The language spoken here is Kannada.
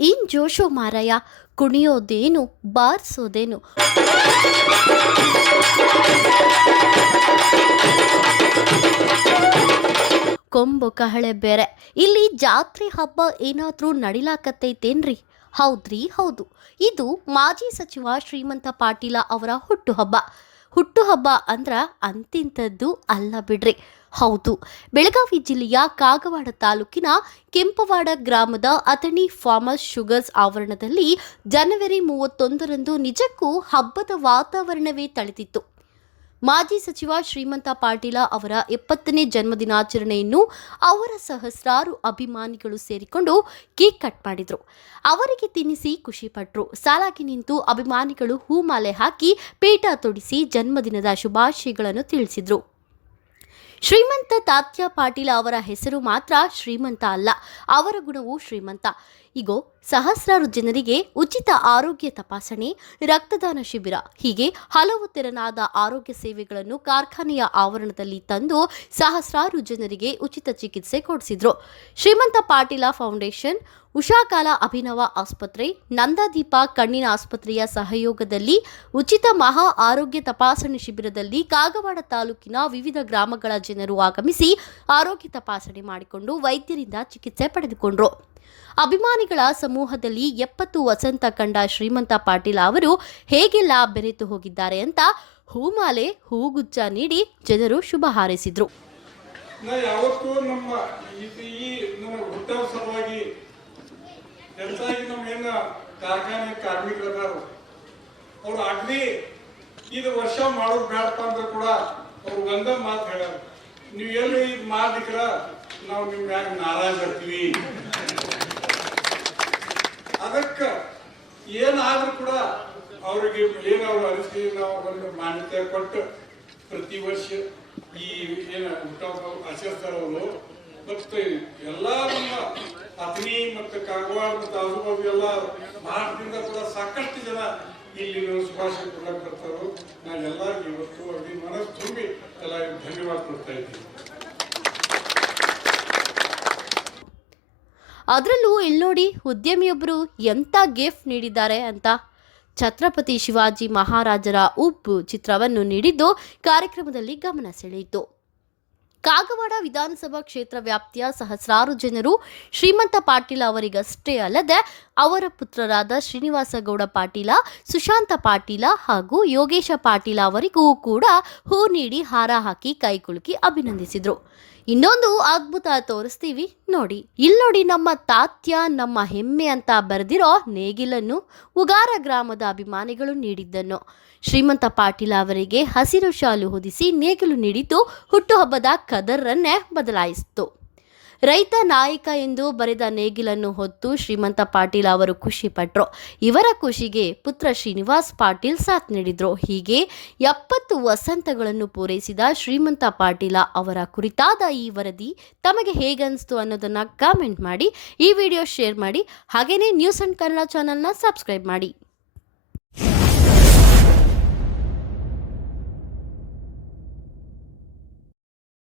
ಏನ್ ಜೋಶು ಮಾರಾಯ, ಕುಣಿಯೋದೇನು, ಬಾರಿಸೋದೇನು? ಕೊಂಬು ಕಹಳೆ ಬೇರೆ. ಇಲ್ಲಿ ಜಾತ್ರೆ ಹಬ್ಬ ಏನಾದರೂ ನಡಿಲಾಕತ್ತೈತೇನ್ರಿ? ಹೌದ್ರಿ, ಹೌದು. ಇದು ಮಾಜಿ ಸಚಿವ ಶ್ರೀಮಂತ ಪಾಟೀಲ ಅವರ ಹುಟ್ಟುಹಬ್ಬ. ಹುಟ್ಟುಹಬ್ಬ ಅಂದ್ರ ಅಂತಿಂಥದ್ದು ಅಲ್ಲ ಬಿಡ್ರಿ. ಹೌದು. ಬೆಳಗಾವಿ ಜಿಲ್ಲೆಯ ಕಾಗವಾಡ ತಾಲೂಕಿನ ಕೆಂಪವಾಡ ಗ್ರಾಮದ ಅಥಣಿ ಫಾರ್ಮರ್ಸ್ ಶುಗರ್ಸ್ ಆವರಣದಲ್ಲಿ ಜನವರಿ ಮೂವತ್ತೊಂದರಂದು ನಿಜಕ್ಕೂ ಹಬ್ಬದ ವಾತಾವರಣವೇ ತಳೆದಿತ್ತು. ಮಾಜಿ ಸಚಿವ ಶ್ರೀಮಂತ ಪಾಟೀಲ ಅವರ ಎಪ್ಪತ್ತನೇ ಜನ್ಮದಿನಾಚರಣೆಯನ್ನು ಅವರ ಸಹಸ್ರಾರು ಅಭಿಮಾನಿಗಳು ಸೇರಿಕೊಂಡು ಕೇಕ್ ಕಟ್ ಮಾಡಿದ್ರು. ಅವರಿಗೆ ತಿನ್ನಿಸಿ ಖುಷಿಪಟ್ಟರು ಸಾಲಾಗಿ ನಿಂತು ಅಭಿಮಾನಿಗಳು ಹೂಮಾಲೆ ಹಾಕಿ ಪೇಟ ತೊಡಿಸಿ ಜನ್ಮದಿನದ ಶುಭಾಶಯಗಳನ್ನು ತಿಳಿಸಿದ್ರು. ಶ್ರೀಮಂತ ತಾತ್ಯ ಪಾಟೀಲ ಅವರ ಹೆಸರು ಮಾತ್ರ ಶ್ರೀಮಂತ ಅಲ್ಲ. ಅವರ ಗುಣವು ಶ್ರೀಮಂತ. ಇಗೋ, ಸಹಸ್ರಾರು ಜನರಿಗೆ ಉಚಿತ ಆರೋಗ್ಯ ತಪಾಸಣೆ, ರಕ್ತದಾನ ಶಿಬಿರ. ಹೀಗೆ ಹಲವು ತೆರನಾದ ಆರೋಗ್ಯ ಸೇವೆಗಳನ್ನು ಕಾರ್ಖಾನೆಯ ಆವರಣದಲ್ಲಿ ತಂದು ಸಹಸ್ರಾರು ಜನರಿಗೆ ಉಚಿತ ಚಿಕಿತ್ಸೆ ಕೊಡಿಸಿದ್ರು. ಶ್ರೀಮಂತ ಪಾಟೀಲ ಫೌಂಡೇಶನ್ ಉಷಾಕಾಲ ಅಭಿನವ ಆಸ್ಪತ್ರೆ ನಂದಾದೀಪ ಕಣ್ಣಿನ ಆಸ್ಪತ್ರೆಯ ಸಹಯೋಗದಲ್ಲಿ ಉಚಿತ ಮಹಾ ಆರೋಗ್ಯ ತಪಾಸಣೆ ಶಿಬಿರದಲ್ಲಿ ಕಾಗವಾಡ ತಾಲೂಕಿನ ವಿವಿಧ ಗ್ರಾಮಗಳ ಜನರು ಆಗಮಿಸಿ ಆರೋಗ್ಯ ತಪಾಸಣೆ ಮಾಡಿಕೊಂಡು ವೈದ್ಯರಿಂದ ಚಿಕಿತ್ಸೆ ಪಡೆದುಕೊಂಡ್ರು. ಅಭಿಮಾನಿಗಳ ಸಮೂಹದಲ್ಲಿ ಎಪ್ಪತ್ತು ವಸಂತ ಕಂಡ ಶ್ರೀಮಂತ ಪಾಟೀಲ ಅವರು ಹೇಗೆಲ್ಲ ಬೆರೆತು ಹೋಗಿದ್ದಾರೆ ಅಂತ ಹೂಮಾಲೆ ಹೂಗುಚ್ಚ ನೀಡಿ ಜನರು ಶುಭ ಹಾರೈಸಿದ್ರು. ಇದು ವರ್ಷ ಮಾಡೋದು ಬೇಡಪ್ಪ ಅಂತ ಕೂಡ ಅವ್ರು ಮಾತು ನೀವು ಎಲ್ಲಿ ಇದು ಮಾಡಿದ್ರ ನಾವು ನಾರಾಜ್ ಅದಕ್ಕ ಏನಾದ್ರೂ ಕೂಡ ಅವರಿಗೆ ಏನು ಅವರು ನಾವು ಒಂದು ಮಾನ್ಯತೆ ಕೊಟ್ಟು ಪ್ರತಿ ವರ್ಷ ಈ ಏನ ಊಟ ಆಚರಿಸ್ತಾರವರು ಮತ್ತೆ ಎಲ್ಲಾ ನಮ್ಮ ಅಗ್ನಿ ಮತ್ತು ಕಾಗವಾಡ ಮತ್ತು ಆಜುಬಾಜು ಎಲ್ಲ ಭಾರತದಿಂದ ಕೂಡ ಸಾಕಷ್ಟು ಜನ ಇಲ್ಲಿ ಶುಭಾಶಯ ಕೊಡಕ್ ಬರ್ತಾರೋ. ನಾನು ಎಲ್ಲರಿಗೂ ಇವತ್ತು ಅಗ್ನಿ ಮನಸ್ಸು ತುಂಬಿ ಎಲ್ಲ ಧನ್ಯವಾದ ಕೊಡ್ತಾ ಇದ್ದೀನಿ. ಅದರಲ್ಲೂ ಇಲ್ನೋಡಿ ಉದ್ಯಮಿಯೊಬ್ಬರು ಎಂಥ ಗಿಫ್ಟ್ ನೀಡಿದ್ದಾರೆ ಅಂತ ಛತ್ರಪತಿ ಶಿವಾಜಿ ಮಹಾರಾಜರ ಉಪ್ಪು ಚಿತ್ರವನ್ನು ನೀಡಿದ್ದು ಕಾರ್ಯಕ್ರಮದಲ್ಲಿ ಗಮನ ಸೆಳೆಯಿತು. ಕಾಗವಾಡ ವಿಧಾನಸಭಾ ಕ್ಷೇತ್ರ ವ್ಯಾಪ್ತಿಯ ಸಹಸ್ರಾರು ಜನರು ಶ್ರೀಮಂತ ಪಾಟೀಲ ಅವರಿಗಷ್ಟೇ ಅಲ್ಲದೆ ಅವರ ಪುತ್ರರಾದ ಶ್ರೀನಿವಾಸ ಗೌಡ ಪಾಟೀಲ, ಸುಶಾಂತ ಪಾಟೀಲ ಹಾಗೂ ಯೋಗೇಶ ಪಾಟೀಲ ಅವರಿಗೂ ಕೂಡ ಹೂ ನೀಡಿ ಹಾರ ಹಾಕಿ ಕೈಕುಲುಕಿ ಅಭಿನಂದಿಸಿದ್ರು. ಇನ್ನೊಂದು ಅದ್ಭುತ ತೋರಿಸ್ತೀವಿ. ನೋಡಿ ಇಲ್ಲಿ ನೋಡಿ ನಮ್ಮ ತಾತ್ಯ, ನಮ್ಮ ಹೆಮ್ಮೆ ಅಂತ ಬರೆದಿರೋ ನೇಗಿಲನ್ನು ಉಗಾರ ಗ್ರಾಮದ ಅಭಿಮಾನಿಗಳು ನೀಡಿದ್ದನ್ನು. ಶ್ರೀಮಂತ ಪಾಟೀಲ ಅವರಿಗೆ ಹಸಿರು ಶಾಲು ಹೊದಿಸಿ ನೇಗಿಲು ನೀಡಿದ್ದು ಹುಟ್ಟುಹಬ್ಬದ ಕದರನ್ನೇ ಬದಲಾಯಿಸಿತು. ರೈತ ನಾಯಕ ಎಂದು ಬರೆದ ನೇಗಿಲನ್ನು ಹೊತ್ತು ಶ್ರೀಮಂತ ಪಾಟೀಲ್ ಅವರು ಖುಷಿ ಪಟ್ರು. ಇವರ ಖುಷಿಗೆ ಪುತ್ರ ಶ್ರೀನಿವಾಸ್ ಪಾಟೀಲ್ ಸಾಥ್ ನೀಡಿದ್ರು. ಹೀಗೆ ಎಪ್ಪತ್ತು ವಸಂತಗಳನ್ನು ಪೂರೈಸಿದ ಶ್ರೀಮಂತ ಪಾಟೀಲ ಅವರ ಕುರಿತಾದ ಈ ವರದಿ ತಮಗೆ ಹೇಗನ್ನಿಸ್ತು ಅನ್ನೋದನ್ನ ಕಾಮೆಂಟ್ ಮಾಡಿ, ಈ ವಿಡಿಯೋ ಶೇರ್ ಮಾಡಿ, ಹಾಗೇನೇ ನ್ಯೂಸ್ ಅಂಡ್ ಕನ್ನಡ ಚಾನಲ್ನ ಸಬ್ಸ್ಕ್ರೈಬ್ ಮಾಡಿ.